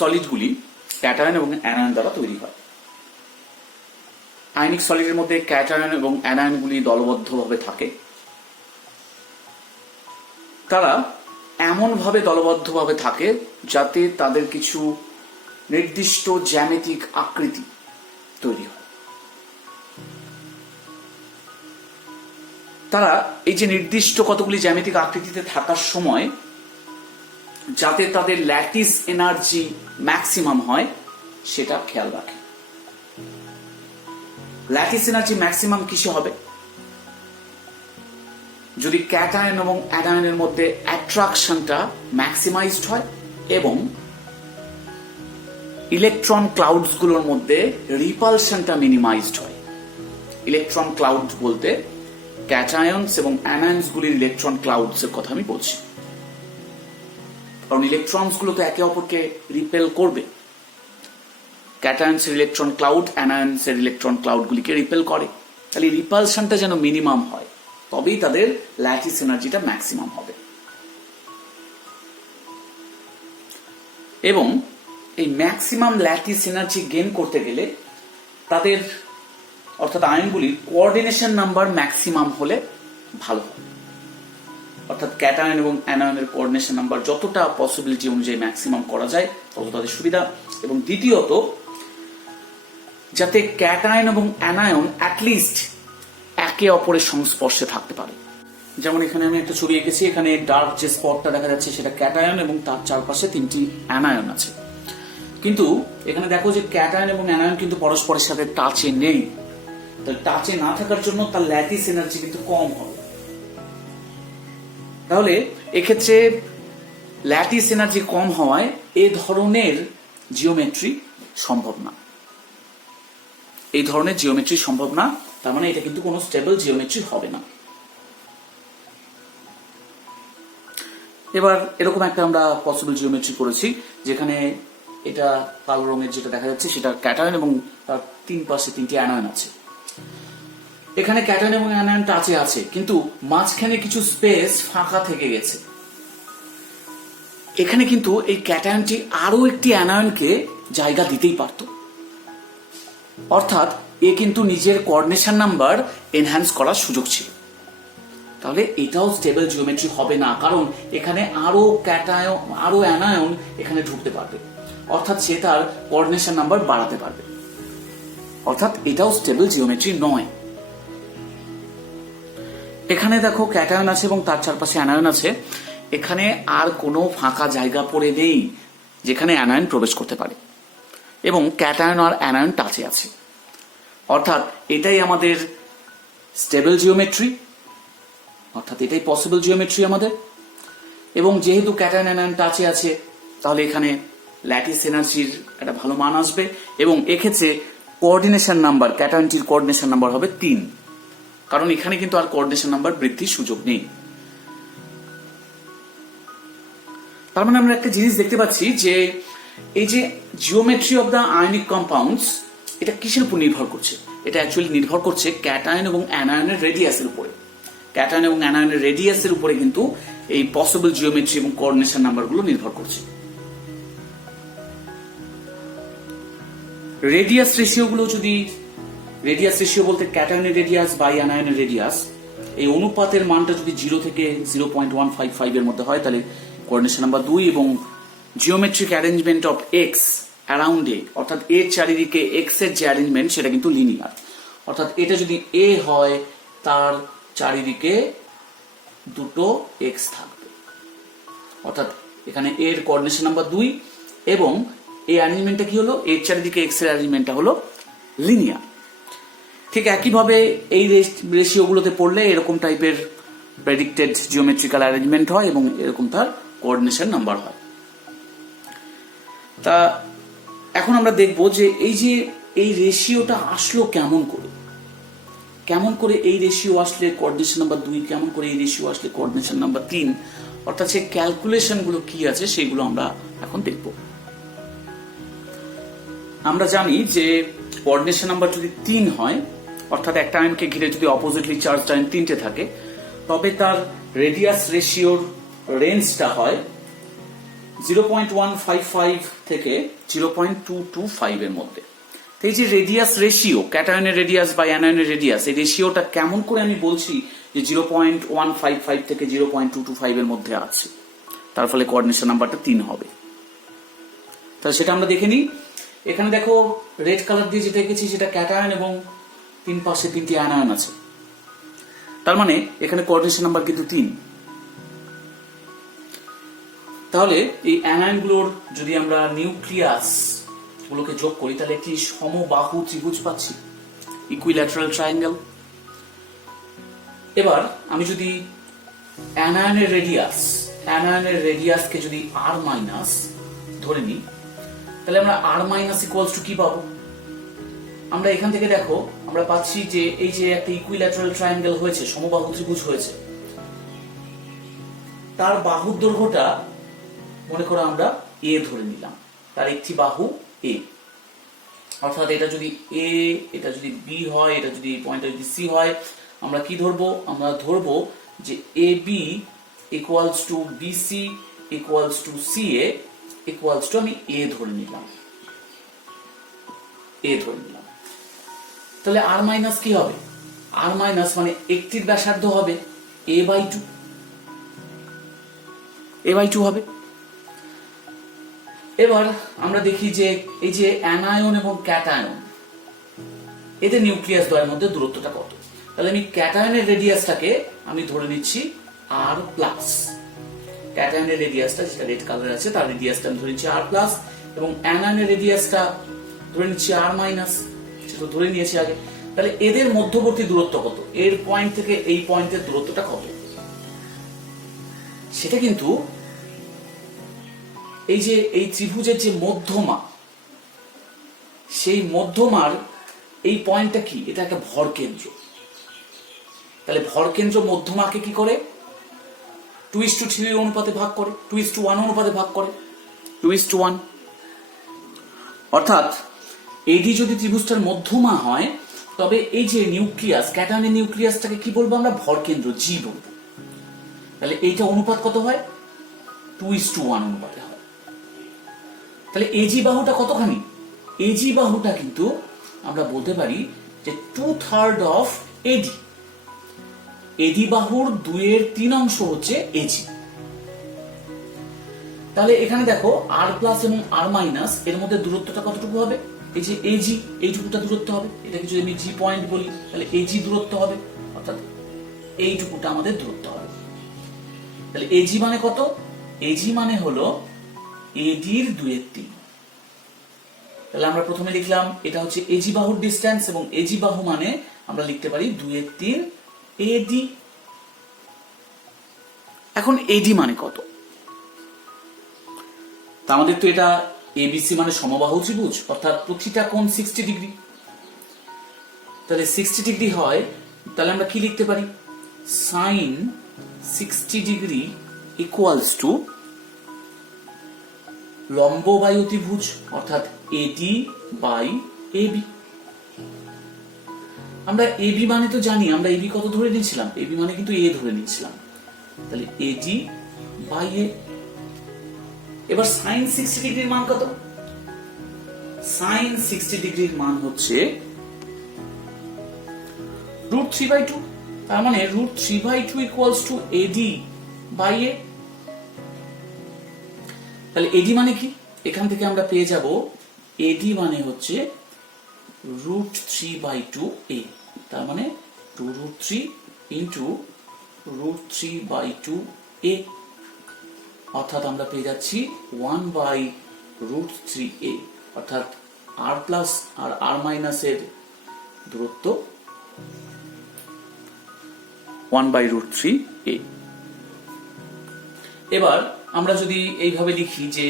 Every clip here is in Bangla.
সলিডগুলি ক্যাটায়ন এবং অ্যানায়ন দ্বারা তৈরি হয়। আয়নিক সলিডের মধ্যে ক্যাটায়ন এবং অ্যানায়নগুলি দলবদ্ধভাবে থাকে। তারা এমনভাবে দলবদ্ধভাবে থাকে যাতে তাদের কিছু নির্দিষ্ট জ্যামিতিক আকৃতি তৈরি হয়। তারা এই যে নির্দিষ্ট কতগুলি জ্যামিতিক আকৃতিতে থাকার সময় যাতে তাদের ল্যাটিস এনার্জি ম্যাক্সিমাম হয় সেটা খেয়াল রাখে। ল্যাটিস এনার্জি ম্যাক্সিমাম কিসে হবে? যদি ক্যাটায়ন এবং অ্যানায়নের মধ্যে অ্যাট্রাকশনটা ম্যাক্সিমাইজড হয় এবং ইলেকট্রন ক্লাউডস গুলোর মধ্যে রিপালশনটা মিনিমাইজড হয়। ইলেকট্রন ক্লাউড বলতে ক্যাটায়নস এবং অ্যানায়ন্স গুলির ইলেকট্রন ক্লাউডস এর কথা আমি বলছি, কারণ ইলেকট্রনস গুলো তো একে অপরকে রিপেল করবে। ক্যাটায়ন্স এর ইলেকট্রন ক্লাউড অ্যানায়ন্স এর ইলেকট্রন ক্লাউড গুলিকে রিপেল করে। তাহলে রিপালশনটা যেন মিনিমাম হয়, তবেই তাদের ল্যাটিস এনার্জিটা ম্যাক্সিমাম হবে। এবং এই ম্যাক্সিমাম ল্যাটিস এনার্জি গেইন করতে গেলে তাদের অর্থাৎ আয়নগুলির কোঅর্ডিনেশন নাম্বার ম্যাক্সিমাম হলে ভালো হয়। অর্থাৎ ক্যাটায়ন এবং অ্যানায়নের কোঅর্ডিনেশন নাম্বার যতটা পসিবিলিটি অনুযায়ী ম্যাক্সিমাম করা যায় তত তাদের সুবিধা। এবং দ্বিতীয়ত, যাতে ক্যাটায়ন এবং অ্যানায়ন অ্যাটলিস্ট একে অপরের সংস্পর্শে থাকতে পারে। যেমন এখানে আমি একটা ছবি এঁকেছি, এখানে ডার্ক যে স্পটটা দেখা যাচ্ছে সেটা ক্যাটায়ন এবং তার চারপাশে 3টি অ্যানায়ন আছে। কিন্তু এখানে দেখো যে ক্যাটায়ন এবং অ্যানায়ন কিন্তু পরস্পরের সাথে টাচে নেই। তাহলে টাচে না থাকার জন্য তার ল্যাটিস এনার্জি কিন্তু কম হবে। তাহলে এক্ষেত্রে ল্যাটিস এনার্জি কম হওয়ায় এ ধরনের জিওমেট্রি সম্ভব না। এই ধরনের জিওমেট্রি সম্ভব না, তার মানে এটা কিন্তু কোনো স্টেবল জিওমেট্রি হবে না। এবার এরকম একটা আমরা পসিবল জিওমেট্রি করেছি, যেখানে এটা কালো রঙের যেটা দেখা যাচ্ছে সেটা ক্যাটায়ন এবং তার 3 পাশে 3টি অ্যানায়ন আছে। এখানে ক্যাটায়ন এবং অ্যানায়ন টাচে আছে, কিন্তু মাঝখানে কিছু স্পেস ফাঁকা থেকে গেছে। এখানে কিন্তু এই ক্যাটায়নটি আরো একটি অ্যানায়নকে জায়গা দিতেই পারত। অর্থাৎ এ কিন্তু নিজের কোঅর্ডিনেশন নাম্বার এনহ্যান্স করার সুযোগ ছিল। তাহলে এটাও স্টেবল জিওমেট্রি হবে না, কারণ এখানে আরো ক্যাটায়ন আরো অ্যানায়ন এখানে ঢুকতে পারবে, অর্থাৎ সে তার কোঅর্ডিনেশন নাম্বার বাড়াতে পারবে। অর্থাৎ এটাও স্টেবল জিওমেট্রি নয়। এখানে দেখো ক্যাটায়ন আছে এবং তার চারপাশে অ্যানায়ন আছে। এখানে আর কোনো ফাঁকা জায়গা পড়ে নেই যেখানে অ্যানায়ন প্রবেশ করতে পারে, এবং ক্যাটায়ন আর অ্যানায়ন টাচে আছে। অর্থাৎ এটাই আমাদের স্টেবল জিওমেট্রি, অর্থাৎ এটাই পসিবল জিওমেট্রি আমাদের। এবং যেহেতু ক্যাটায়ন অ্যানায়ন টাচে আছে, তাহলে এখানে ল্যাটিস এনার্জির একটা ভালো মান আসবে। এবং এক্ষেত্রে কোঅর্ডিনেশন নাম্বার, ক্যাটায়নটির কোঅর্ডিনেশন নাম্বার হবে 3, কারণ এখানে কিন্তু আর কোঅর্ডিনেশন নাম্বার বৃদ্ধির সুযোগ নেই। তার মানে আমরা একটা জিনিস দেখতে পাচ্ছি যে এই যে geometry of the ionic compounds, এটা কিসের উপর নির্ভর করছে? এটা অ্যাকচুয়ালি নির্ভর করছে ক্যাটায়ন এবং অ্যানায়নের রেডিয়াসের উপরে। ক্যাটায়ন এবং অ্যানায়নের রেডিয়াসের উপরে কিন্তু এই পসিবল জিওমেট্রি এবং কোঅর্ডিনেশন নাম্বারগুলো নির্ভর করছে। রেডিয়াস রেশিওগুলো যদি, রেডিয়াস রেশিও বলতে ক্যাটায়নের রেডিয়াস বাই অ্যানায়নের রেডিয়াস, এই অনুপাতের মানটা যদি 0 থেকে 0.155 এর মধ্যে হয়, তাহলে কোঅর্ডিনেশন নাম্বার 2। এবং geometric arrangement of x around এ, অর্থাৎ এর চারিদিকে এক্স এর যে অ্যারেঞ্জমেন্ট সেটা কিন্তু লিনিয়ার। অর্থাৎ এটা যদি এ হয়, তার চারিদিকে 2 এক্স থাকবে। অর্থাৎ এখানে এর কোঅর্ডিনেশন নাম্বার 2 এবং এই অ্যারেঞ্জমেন্টটা কি হলো, এর চারিদিকে এক্স এর অ্যারেঞ্জমেন্টটা হলো লিনিয়ার। ঠিক একইভাবে এই রেশিওগুলোতে পড়লে এরকম টাইপের প্রেডিক্টেড জিওমেট্রিক্যাল অ্যারেঞ্জমেন্ট হয় এবং এরকম তার কোঅর্ডিনেশন নাম্বার হয়। তা এখন আমরা দেখব যে এই রেশিওটা আসলো কেমন করে এই রেশিও আসলে কোঅর্ডিনেশন নাম্বার 2, কেমন করে এই রেশিও আসলে কোঅর্ডিনেশন নাম্বার 3, অর্থাৎ সেই ক্যালকুলেশন গুলো কি আছে সেগুলো আমরা এখন দেখব। আমরা জানি যে কোঅর্ডিনেশন নাম্বার যদি 3 হয়, অর্থাৎ একটা আয়নকে ঘিরে যদি অপোজিটলি চার্জড আয়ন 3টে থাকে, তবে তার রেডিয়াস রেশিওর রেঞ্জটা হয় 0.155 থেকে 0.225 এর মধ্যে। এই যে রেডিয়াস রেশিও, ক্যাটায়নের রেডিয়াস বা অ্যানায়নের রেডিয়াস, এই রেশিওটা কেমন করে আমি বলছি যে 0.155 থেকে 0.225 এর মধ্যে আছে, তার ফলে কোঅর্ডিনেশন নাম্বারটা 3 হবে। তাহলে সেটা আমরা দেখে নিই। এখানে দেখো রেড কালার দিয়ে যেটা এঁকেছি সেটা ক্যাটায়ন এবং 3 পাশে 3টি অ্যানায়ন আছে, তার মানে এখানে কোঅর্ডিনেশন নাম্বার কিন্তু 3। তাহলে এই অ্যানায়নগুলোর যদি আমরা নিউক্লিয়াস গুলোকে যোগ করি তাহলে একটি সমবাহু ত্রিভুজ পাচ্ছি, ইকুইল্যাটারাল ট্রায়াঙ্গেল। এবার আমি যদি অ্যানায়নের রেডিয়াসকে যদি r মাইনাস ধরে নিই তাহলে আমরা r মাইনাস ইকুয়ালস টু কি পাবো? আমরা এখান থেকে দেখো আমরা পাচ্ছি যে এই যে একটা ইকুইল্যাটারাল ট্রায়াঙ্গেল হয়েছে, সমবাহু ত্রিভুজ হয়েছে, তার বাহুর দৈর্ঘ্যটা মনে করো আমরা a ধরে নিলাম, তার একটি বাহু a, অর্থাৎ এটা যদি a, এটা যদি b হয়, এটা যদি পয়েন্টটা যদি c হয়, আমরা কি ধরবো? আমরা ধরবো যে ab equals to bc equals to ca equals to, আমি a ধরে নিলাম, তাহলে r মাইনাস কি হবে? r মাইনাস মানে একটির ব্যাসার্ধ হবে a/2 হবে। এবার আমরা দেখি যে এই যে অ্যানায়ন এবং ক্যাটায়ন, এদের নিউক্লিয়াস দ্বয়ের মধ্যে দূরত্বটা কত। তাহলে আমি ক্যাটায়নের রেডিয়াসটাকে আমি ধরে নিচ্ছি r প্লাস, ক্যাটায়নের রেডিয়াসটা যেটা রেড কালার আছে তার রেডিয়াসটা আমি ধরে নিচ্ছি r প্লাস, এবং অ্যানায়নের রেডিয়াসটা ধরে নিচ্ছি r মাইনাস, সেটা ধরে নিয়েছি আগে। তাহলে এদের মধ্যবর্তী দূরত্ব কত, এর পয়েন্ট থেকে এই পয়েন্টের দূরত্বটা কত, সেটা কিন্তু এই যে এই ত্রিভুজের যে মধ্যমা, সেই মধ্যমার এই পয়েন্টটা কি? এটা একটা ভর কেন্দ্র। তাহলে ভর কেন্দ্র মধ্যমাকে কি করে? 2:3 অনুপাতে ভাগ করে, 2:1 অনুপাতে ভাগ করে, 2:1। অর্থাৎ এডি যদি ত্রিভুজটার মধ্যমা হয় তবে এই যে নিউক্লিয়াস, ক্যাটায়নের নিউক্লিয়াসটাকে কি বলবো আমরা? ভর কেন্দ্র, জি বলবো। তাহলে এইটা অনুপাত কত হয়? 2:1 অনুপাতে হয়। তাহলে এজি বাহুটা কতখানি? এজি বাহুটা কিন্তু আমরা বলতে পারি যে 2/3 অফ এডি। এডি বাহুর 2/3 অংশ হচ্ছে এজি। তাহলে এখানে দেখো r প্লাস এবং r মাইনাস এর মধ্যে দূরত্বটা কতটুকু হবে? এই যে এজি, এইটুকুটা দূরত্ব হবে। এটাকে যদি আমি জি পয়েন্ট বলি তাহলে এজি দূরত্ব হবে, অর্থাৎ এইটুকুটা আমাদের দূরত্ব হবে। তাহলে এজি মানে কত? এজি মানে হলো এডির 2/3। তাহলে আমরা প্রথমে লিখলাম এটা হচ্ছে এজি বাহুর ডিসটেন্স, এবং এজি বাহু মানে আমরা লিখতে পারি 2/3 এডি। এখন এডি মানে কত? তা আমাদের তো এটা এবিসি মানে সমবাহু ত্রিভুজ, অর্থাৎ প্রতিটা কোণ 60 ডিগ্রি। তাহলে 60 ডিগ্রি হয়, তাহলে আমরা কি লিখতে পারি? sin 60 ডিগ্রি ইকুয়ালস টু লম্ব বায়ু ত্রিভুজ, অর্থাৎ এডি বাই এবি। আমরা এবি মানে তো জানি, আমরা এবি কত ধরে নিয়েছিলাম? এবি মানে কিন্তু এ ধরে নিয়েছিলাম। তাহলে এডি বাই এ। এবার sin 60 ডিগ্রির মান কত? sin 60 ডিগ্রির মান হচ্ছে √3/2। তার মানে √3/2 ইকুয়ালস টু এডি বাই এ। তাহলে এডি মানে কি? এখান থেকে আমরা পেয়ে যাব এডি মানে হচ্ছে √3/2 এ। তার মানে 2√3 ইন্টু √3/2 এ, অর্থাৎ আমরা পেয়ে যাচ্ছি 1/√3 এ, অর্থাৎ r প্লাস আর r মাইনাস এর দূরত্ব 1/√3 এ। এবার আমরা যদি এইভাবে লিখি যে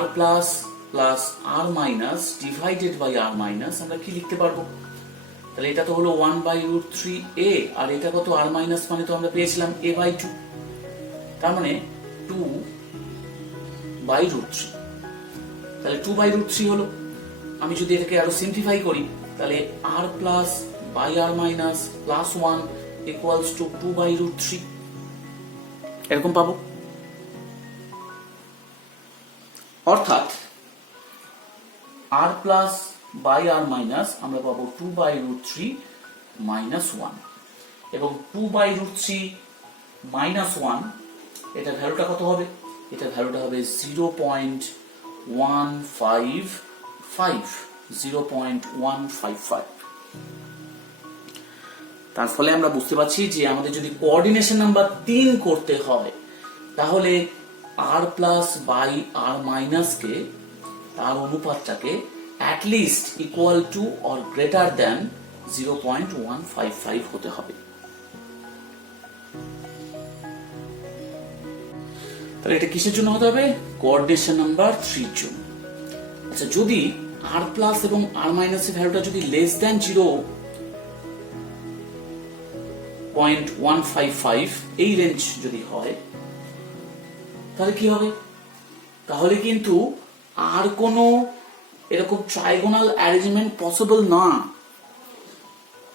r plus plus r minus divided by r minus, আমরা কি লিখতে পারবো? তাহলে এটা তো হলো 1/√3 এ, আর এটা কত? r মাইনাস মানে তো আমরা পেয়েছিলাম a/2, তার মানে 2/√3। তাহলে 2/√3 হলো। আমি যদি এটাকে আরো সিম্পলিফাই করি তাহলে r plus by r minus plus 1 equals to 2/√3 এরকম পাবো। অর্থাৎ r plus by r minus আমরা পাবো 2/√3 মাইনাস 1 এবং 2/√3 মাইনাস 1 এটা ভ্যালুটা কত হবে? এটা ভ্যালুটা হবে 0.155। তার ফলে আমরা বুঝতে পারছি যে আমাদের যদি কোঅর্ডিনেশন নাম্বার 3 করতে হয় তাহলে আর প্লাস বাই আর মাইনাস কে তার অনুপাতটাকে at least equal to or greater than 0.155 হতে হবে। তাহলে এটা কিসের জন্য হতে হবে? কোঅর্ডিনেশন নাম্বার 3 এর জন্য। আচ্ছা, যদি আর প্লাস এবং আর মাইনাসের ভ্যালুটা যদি লেস দ্যান 0.155 এই রেঞ্জ যদি হয় তাহলে কি হবে? তাহলে কিন্তু আর কোনো এরকম ট্রাইগোনাল অ্যারেঞ্জমেন্ট পসিবল না,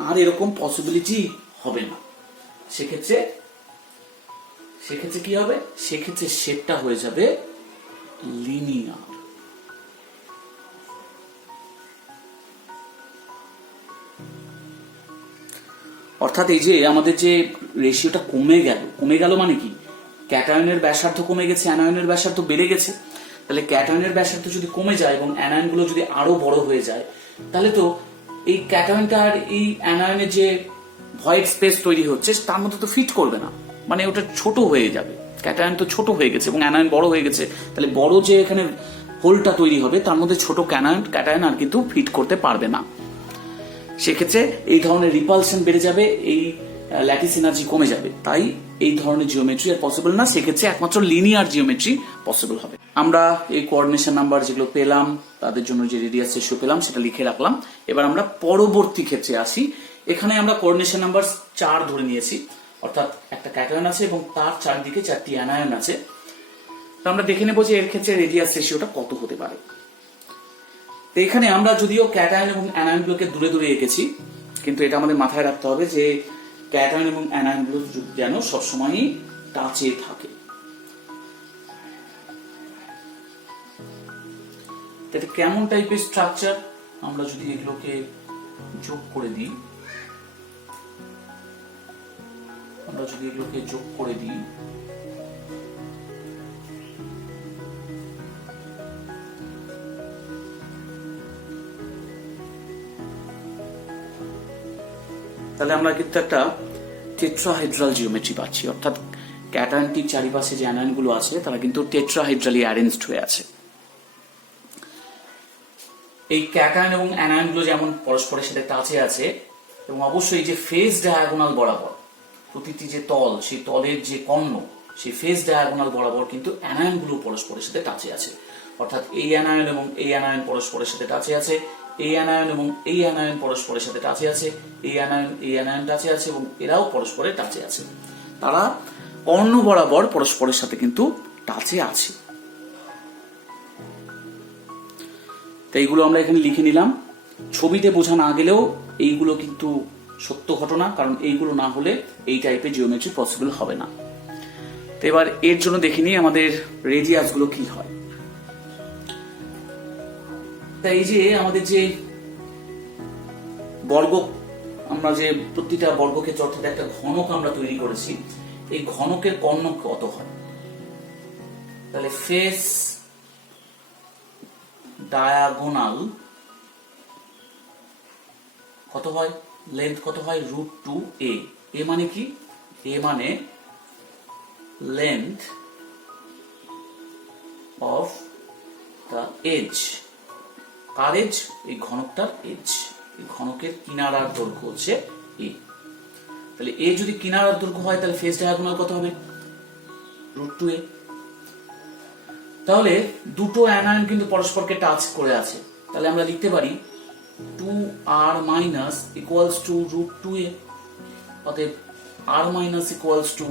আর এরকম পসিবিলিটি হবে না। সেক্ষেত্রে কি হবে? সেক্ষেত্রে শেপটা হয়ে যাবে লিনিয়ার। অর্থাৎ এই যে আমাদের যে রেশিওটা কমে গেল মানে কি? ক্যাটায়নের ব্যাসার্ধ কমে গেছে, অ্যানায়নের ব্যাসার্ধ বেড়ে গেছে। তাহলে ক্যাটায়নের ব্যাসার্ধ যদি কমে যায় এবং অ্যানায়নগুলো যদি আরো বড় হয়ে যায় তাহলে তো এই ক্যাটায়নটা আর এই অ্যানায়নের যে ভয়েড স্পেস তৈরি হচ্ছে তার মধ্যে তো ফিট করবে না, মানে ওটা ছোট হয়ে যাবে। ক্যাটায়ন তো ছোট হয়ে গেছে এবং অ্যানায়ন বড় হয়ে গেছে, তাহলে বড় যে এখানে হোলটা তৈরি হবে তার মধ্যে ছোট ক্যাটায়ন আর কিন্তু ফিট করতে পারবে না। সেক্ষেত্রে এই ধরনের রিপালশন বেড়ে যাবে, এই ল্যাটিস এনার্জি কমে যাবে। তাই এই ধরনের জিওমেট্রি আর পসিবল না। সেক্ষেত্রে একমাত্র লিনিয়ার জিওমেট্রি পসিবল হবে। আমরা এই কোঅর্ডিনেশন নাম্বার যেগুলো পেলাম তাদের জন্য যে রেডিয়াস রেশিও পেলাম সেটা লিখে রাখলাম। এবার আমরা পরবর্তী ক্ষেত্রে আসি। এখানে আমরা কোঅর্ডিনেশন নাম্বার 4 ধরে নিয়েছি, অর্থাৎ একটা ক্যাটায়ন আছে এবং তার চারদিকে 4টি অ্যানায়ন আছে। তো আমরা দেখে নেব যে এর ক্ষেত্রে রেডিয়াস রেশিওটা কত হতে পারে। তো এখানে আমরা যদিও ক্যাটায়ন এবং অ্যানায়নগুলোকে দূরে দূরে এঁকেছি, কিন্তু এটা আমাদের মাথায় রাখতে হবে যে ক্যাটায়ন এবং অ্যানায়নগুলো যেন সবসময়ই টাচে থাকে। এটা কেমন টাইপের স্ট্রাকচার? আমরা যদি এগুলোকে যোগ করে দিই, তাহলে আমরা কিন্তু একটা টেট্রাহেড্রাল জিওমেট্রি পাচ্ছি। অর্থাৎ ক্যাটায়নটির চারিপাশে যে অ্যানায়নগুলো আছে তারা কিন্তু টেট্রাহেড্রালি অ্যারেঞ্জড হয়ে আছে। এই ক্যাটায়ন এবং অ্যানায়নগুলো যেমন পরস্পরের সাথে টাচে আছে এবং অবশ্যই যে ফেজ ডায়াগোনাল বরাবর প্রতিটি যে তল, সেই তলের যে কর্ণ, সেই ফেজ ডায়াগোনাল বরাবর কিন্তু অ্যানায়নগুলো পরস্পরের সাথে টাচে আছে। অর্থাৎ এই অ্যানায়ন এবং এই অ্যানায়ন পরস্পরের সাথে টাচে আছে, এই অ্যানায়ন এবং এই অ্যানায়ন পরস্পরের সাথে টাচে আছে, এই অ্যানায়ন টাচে আছে এবং এরাও পরস্পরের টাচে আছে। তারা কর্ণ বরাবর পরস্পরের সাথে কিন্তু টাচে আছে। তো এইগুলো আমরা এখানে লিখে নিলাম। ছবিতে বোঝা না গেলেও এইগুলো কিন্তু সত্য ঘটনা, কারণ এইগুলো না হলে এই টাইপের জিওমেট্রি পসিবল হবে না। তো এবার এর জন্য দেখে নিই আমাদের রেডিয়াস গুলো কি হয়। তাই এই যে আমাদের যে বর্গ, আমরা যে প্রতিটা বর্গক্ষেত্র অর্থাৎ একটা ঘনক আমরা তৈরি করেছি, এই ঘনকের কর্ণ কত হয়? তাহলে ফেস ডায়াগোনাল কত হয়? লেন্থ কত হয়? √2a। এ মানে কি? এ মানে লেন্থ অফ দ্য এজ। কার এজ? এই ঘনকটার এজ। এই ঘনকের কিনারার দৈর্ঘ্য হচ্ছে এ। তাহলে এ যদি কিনারার দৈর্ঘ্য হয় তাহলে ফেস ডায়াগোনাল কত হবে? √2a। তাহলে দুটো অ্যানায়ন কিন্তু পরস্পরকে টাচ করে আছে, তাহলে আমরা লিখতে পারি 2r minus equals to √2a। অতএব r minus equals to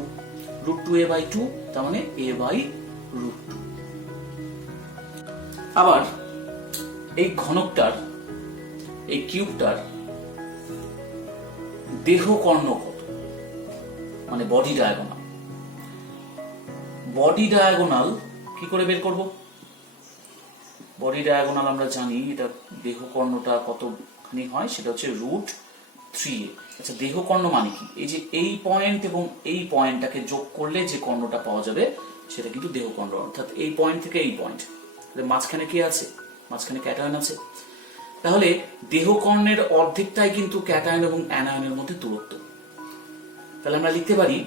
√2a by 2, তার মানে a by √2। আবার এই ঘনকটার, এই কিউবটার দেহ কর্ণ কত? মানে বডি ডায়াগোনাল। বডি ডায়াগোনাল কি করে বের করব? বডি ডায়াগোনাল আমরা জানি এটা দেহকর্ণটা কতখানি হয়, সেটা হচ্ছে √3a। আচ্ছা, দেহকর্ণ মানে কি? এই যে এই পয়েন্ট এবং এই পয়েন্টটাকে যোগ করলে যে কর্ণটা পাওয়া যাবে সেটা কিন্তু দেহকর্ণ, অর্থাৎ এই পয়েন্ট থেকে এই পয়েন্ট, মাঝখানে কি আছে? মাঝখানে ক্যাটায়ন আছে। তাহলে দেহকর্ণের অর্ধেকটাই কিন্তু ক্যাটায়ন এবং অ্যানায়নের মধ্যে দূরত্ব। তাহলে আমরা লিখতে পারি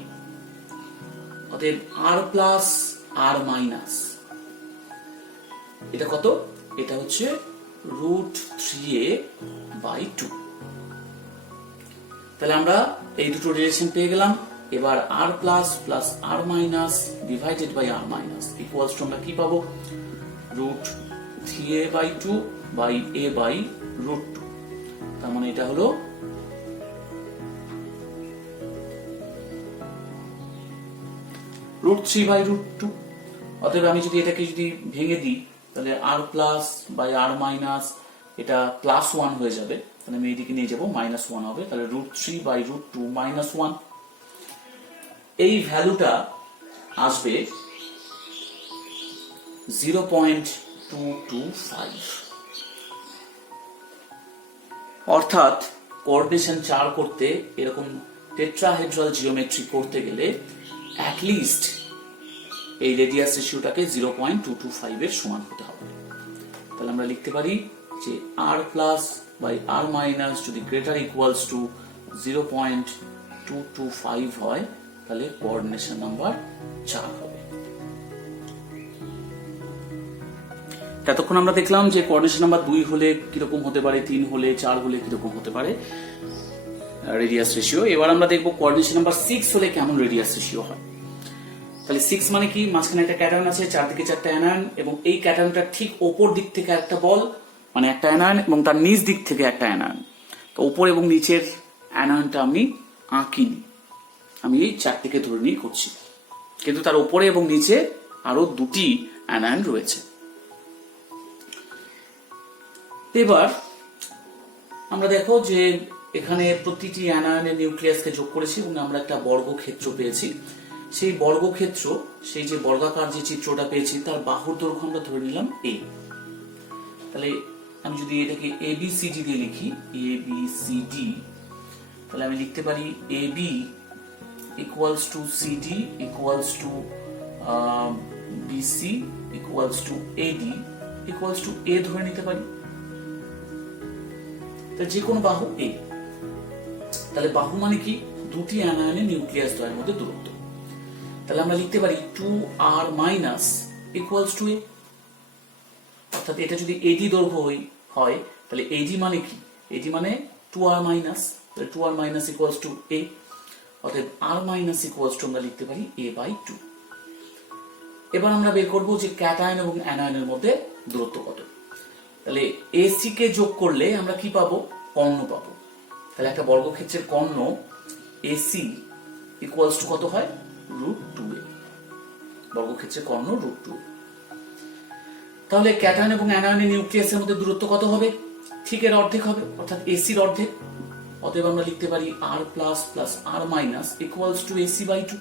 অতএব R+ R-, এটা কত? এটা হচ্ছে √3a/2। তাহলে আমরা এই দুটো রিলেশন পেয়ে গেলাম। এবার R+ + R- divided by R- equals to আমরা কি পাবো? √3a/2/a/√2। তার মানে এটা হলো √3/√2। অতএব আমি যদি এটাকে ভেঙে দিই তাহলে R+ বাই R- এটা +1 হয়ে যাবে, তাহলে আমি এইদিকে নিয়ে যাবো, -1 হবে, তাহলে √3/√2 -1। এই ভ্যালুটা আসবে 0.225। অর্থাৎ কোঅর্ডিনেশন 4 করতে, এরকম টেট্রাহেড্রাল জিওমেট্রি করতে গেলে অ্যাটলিস্ট এই রেডিয়াস রেশিওটাকে 0.225 এর সমান হতে হবে। তাহলে আমরা লিখতে পারি যে R+ বাই R- যদি গ্রেটার ইকুয়ালস টু 0.225 হয় তাহলে কোঅর্ডিনেশন নাম্বার 4 হবে। ততক্ষণ আমরা দেখলাম যে কোঅর্ডিনেশন নাম্বার 2 হলে কিরকম হতে পারে, 3 হলে, 4 হলে কিরকম হতে পারে রেডিয়াস রেশিও। এবার আমরা দেখবো কোঅর্ডিনেশন নাম্বার 6 হলে কেমন রেডিয়াস রেশিও হয়। তাহলে 6 মানে কি? মাঝখানে একটা ক্যাটায়ন আছে, চারদিকে 4টা অ্যানায়ন, এবং এই ক্যাটায়নটা ঠিক ওপর দিক থেকে একটা বল, মানে একটা অ্যানায়ন, এবং তার নিচ দিক থেকে একটা অ্যানায়ন। তো উপর এবং নিচের অ্যানায়নটা আমি আঁকিনি, আমি এই চারটিকে ধরে নিয়ে করছি, কিন্তু তার উপরে এবং নিচে আরো দুটি অ্যানায়ন রয়েছে। এবার আমরা দেখো যে এখানে প্রতিটি অ্যানায়নের নিউক্লিয়াসকে যোগ করেছি এবং আমরা একটা বর্গক্ষেত্র পেয়েছি। সেই বর্গক্ষেত্র, সেই যে বর্গাকার যে চিত্রটা পেয়েছি তার বাহুর দৈর্ঘ্য আমরা ধরে নিলাম a। তাহলে আমি যদি এটাকে ABCD দিয়ে লিখি, ABCD, তাহলে আমি লিখতে পারি AB equals to CD equals to BC equals to AD equals to A ধরে নিতে পারি। তাহলে যে কোনো বাহু A। তাহলে বাহু মানে কি? দুটি অ্যানায়নের নিউক্লিয়াস দ্বয়ের মধ্যে দূরত্ব। তাহলে আমরা লিখতে পারি 2R- ইকুয়ালস টু A। অর্থাৎ এটা যদি AD দৈর্ঘ্য হয় তাহলে AD মানে কি? AD মানে 2R-, তাহলে 2R- ইকুয়ালস টু A। অর্থাৎ R- ইকুয়ালস টু আমরা লিখতে পারি A/2। এবার আমরা বের করব যে ক্যাটায়ন এবং অ্যানায়নের মধ্যে দূরত্ব কত। তাহলে AC কে যোগ করলে আমরা কি পাবো? কর্ণ পাবো। তাহলে একটা বর্গক্ষেত্রের কর্ণ AC ইকুয়ালস টু কত হয়? √2a। বর্গক্ষেত্রের কর্ণ √2a। তাহলে ক্যাটায়ন এবং অ্যানায়নের নিউক্লিয়াসের মধ্যে দূরত্ব কত হবে? ঠিক এর অর্ধেক হবে, অর্থাৎ AC-র অর্ধেক। অতএব আমরা লিখতে পারি R+ + R- equals two AC/2।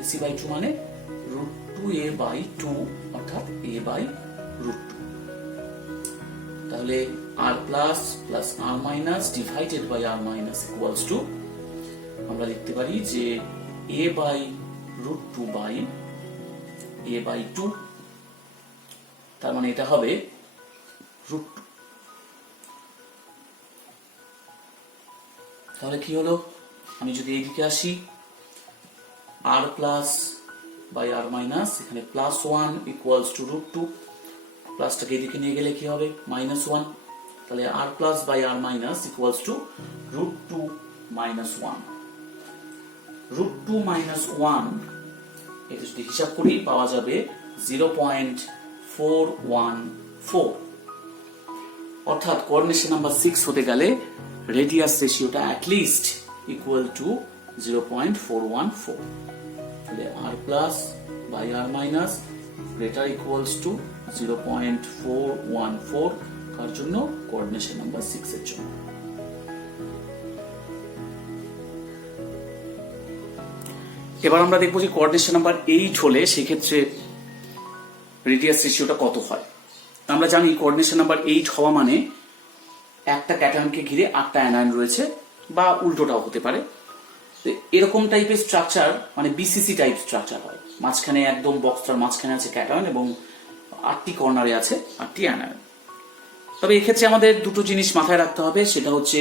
AC/2 মানে √2a/2, অর্থাৎ A/√2। তাহলে R+ + R- divided by R- equals to আমরা লিখতে পারি যে A/√2/A/2। তার মানে এটা হবে √2। তাহলে কি হলো? আমি যদি এইদিকে আসি, R+ বাই R- এখানে +1 ইকুয়ালস টু √2, প্লাসটাকে এদিকে নিয়ে গেলে কি হবে? -1। তাহলে R+ by R- equals to √2 - 1। √2 - 1 এটা যদি হিসাব করি পাওয়া যাবে 0.414। অর্থাৎ কোঅর্ডিনেশন নাম্বার 6 হতে গেলে রেডিয়াস রেশিওটা অ্যাটলিস্ট ইকুয়াল টু 0.414। তাহলে R+ by R- greater equals to 0.414 কার জন্য? কোঅর্ডিনেশন নাম্বার 6 এর জন্য। এবার আমরা দেখবো যে কোঅর্ডিনেশন নাম্বার 8 হলে সেক্ষেত্রে রেডিয়াস রেশিওটা কত হয়। আমরা জানি কোঅর্ডিনেশন নাম্বার 8 হওয়া মানে একটা ক্যাটায়নকে ঘিরে 8টা অ্যানায়ন রয়েছে, বা উল্টোটাও হতে পারে। এরকম টাইপের স্ট্রাকচার মানে বিসিসি টাইপ স্ট্রাকচার হয়, মাঝখানে একদম বক্সটার মাঝখানে আছে ক্যাটায়ন এবং 8টি কর্নারে আছে 8টি অ্যানায়ন। তবে এক্ষেত্রে আমাদের দুটো জিনিস মাথায় রাখতে হবে, সেটা হচ্ছে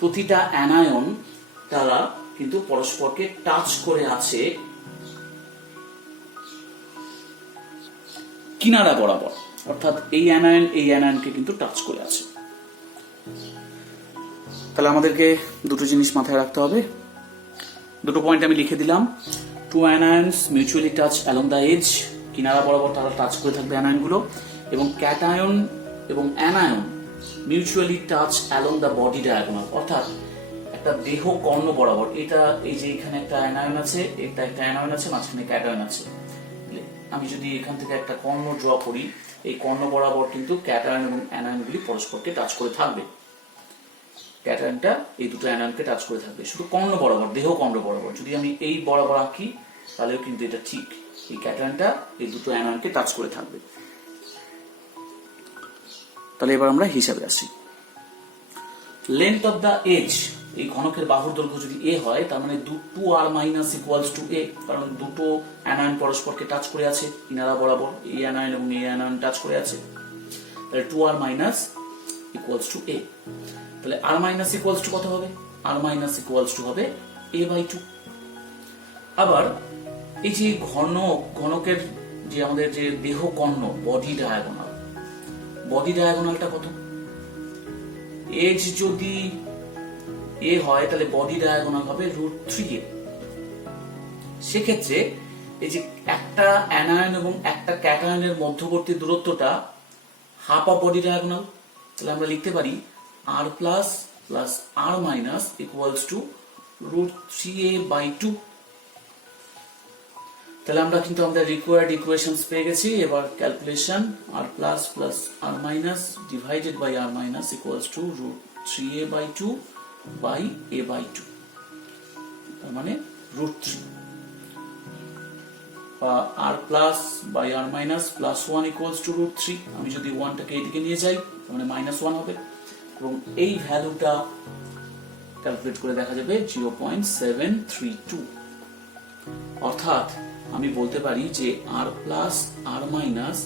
প্রতিটা অ্যানায়ন তারা কিন্তু পরস্পরকে টাচ করে আছে কিনারা বরাবর, অর্থাৎ এই অ্যানায়নকে কিন্তু টাচ করে আছে। তাহলে আমাদেরকে দুটো জিনিস মাথায় রাখতে হবে, দুটো পয়েন্ট আমি লিখে দিলাম। Two anions mutually touch along the edge, কিনারা বরাবর তারা টাচ করে থাকবে অ্যানায়নগুলো, এবং ক্যাটায়ন এবং anion mutually touch along the body diagonal, অর্থাৎ একটা দেহ কর্ণ বরাবর। এটা এই যে এখানে একটা অ্যানায়ন আছে, এটা একটা অ্যানায়ন আছে, মাঝখানে ক্যাটায়ন আছে। আমি যদি এখান থেকে একটা কর্ণ ড্র করি, এই কর্ণ বরাবর কিন্তু ক্যাটায়ন এবং অ্যানায়নগুলি পরস্পরকে টাচ করে থাকবে। ক্যাটায়নটা এই দুটো অ্যানায়নকে টাচ করে থাকবে শুধু কর্ণ বরাবর, দেহ কর্ণ বরাবর। যদি আমি এই বরাবর আঁকি তাহলেও কিন্তু এটা ঠিক, এই ক্যাটায়নটা এই দুটো অ্যানায়নকে টাচ করে থাকবে। তাহলে এবার আমরা হিসাবে আসি। লেন্থ অফ দ্য এজ, এই ঘনকের বাহুর দৈর্ঘ্য যদি এ হয়, তার মানে 2r মাইনাস ইকুয়ালস টু এ, কারণ দুটো অ্যানায়ন পরস্পরকে টাচ করে আছে কিনারা বরাবর, এই অ্যানায়ন এবং এই অ্যানায়ন টাচ করে আছে, তাহলে 2r মাইনাস ইকুয়ালস টু এ। তাহলে r মাইনাস ইকুয়ালস টু কত হবে? r মাইনাস ইকুয়ালস টু হবে a/2। আবার এই যে ঘনকের যে আমাদের যে দেহ কর্ণ বডি ডায়াগোনালটা কত? এজ যদি এ হয় তাহলে বডি ডায়াগোনাল হবে √3a। সেক্ষেত্রে এই যে একটা অ্যানায়ন এবং একটা ক্যাটায়নের মধ্যবর্তী দূরত্বটা হাফ অফ বডি ডায়াগোনাল, তাহলে আমরা লিখতে পারি r plus plus r minus equals to √3a/2। তাহলে আমরা কিন্তু আমাদের রিকোয়ার্ড ইকুয়েশনস পেয়ে গেছি। এবার calculation, r plus plus r minus divided by r minus equals to √3a/2 by a/2, তার মানে √3, বা r plus by r minus plus 1 equals to √3। আমি যদি 1টাকে এইদিকে নিয়ে যাই তার মানে -1 হবে, এবং এই ভ্যালুটা ক্যালকুলেট করে দেখা যাবে 0.732। অর্থাৎ আমি বলতে পারি যে r প্লাস r মাইনাস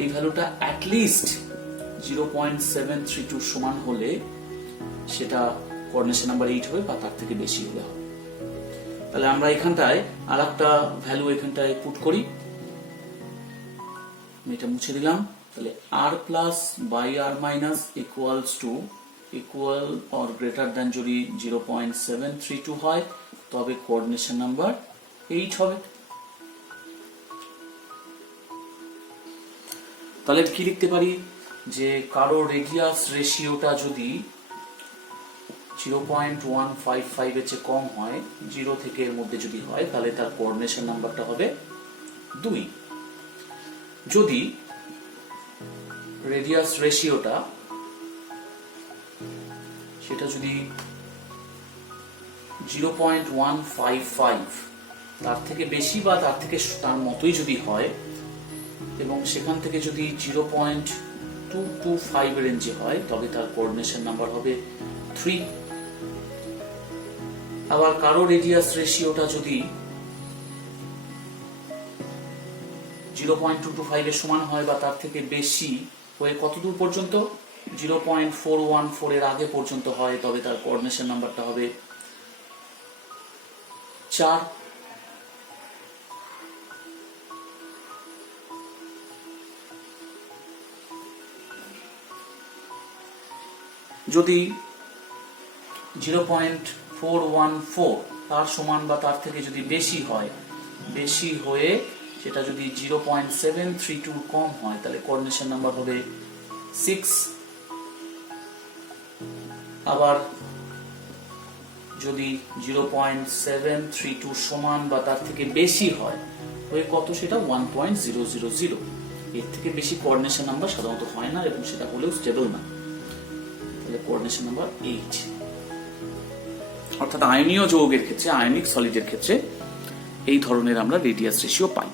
এই ভ্যালুটা অ্যাটলিস্ট 0.732 সমান হলে সেটা কোঅর্ডিনেশন নাম্বার 8 হবে, বা তার থেকে বেশি হলে হবে। তাহলে আমরা এখানটায় আর একটা ভ্যালু এখানটায় পুট করি, এটা মুছে দিলাম। তাহলে r plus by r minus equals to equal or greater than যদি 0.732 হয় তবে কোঅর্ডিনেশন নাম্বার 8 হবে। তাহলে কি লিখতে পারি যে কারো রেডিয়াস রেশিওটা যদি 0.155 এর চেয়ে কম হয়, 0 থেকে এর মধ্যে যদি হয়, তাহলে তার কোঅর্ডিনেশন নাম্বারটা হবে 2। যদি রেডিয়াস রেশিওটা সেটা যদি 0.155 তার থেকে বেশি বা তার থেকে তার মতোই যদি হয়, এবং সেখান থেকে যদি 0.225 রেঞ্জে হয়, তবে তার কোঅর্ডিনেশন নাম্বার হবে 3। আবার কারো রেডিয়াস রেশিওটা যদি 0.225 এর সমান হয় বা তার থেকে বেশি হয়ে কতদূর পর্যন্ত 0.414 এর আগে পর্যন্ত হয়, তবে তার কোঅর্ডিনেশন নাম্বারটা হবে 4। যদি 0.414 তার সমান বা তার থেকে যদি বেশি হয়, বেশি হয়ে সেটা যদি 0.732 কম হয়, তাহলে কোঅর্ডিনেশন নাম্বার হবে 6। আবার যদি 0.732 সমান বা তার থেকে বেশি হয় হয়ে কত, সেটা 1.000। এর থেকে বেশি কোঅর্ডিনেশন নাম্বার সাধারণত হয় না, এবং সেটা হলেও স্টেবল না। তাহলে কোঅর্ডিনেশন নাম্বার 8। অর্থাৎ আয়নীয় যৌগের ক্ষেত্রে, আয়নিক সলিডের ক্ষেত্রে এই ধরনের আমরা রেডিয়াস রেশিও পাই।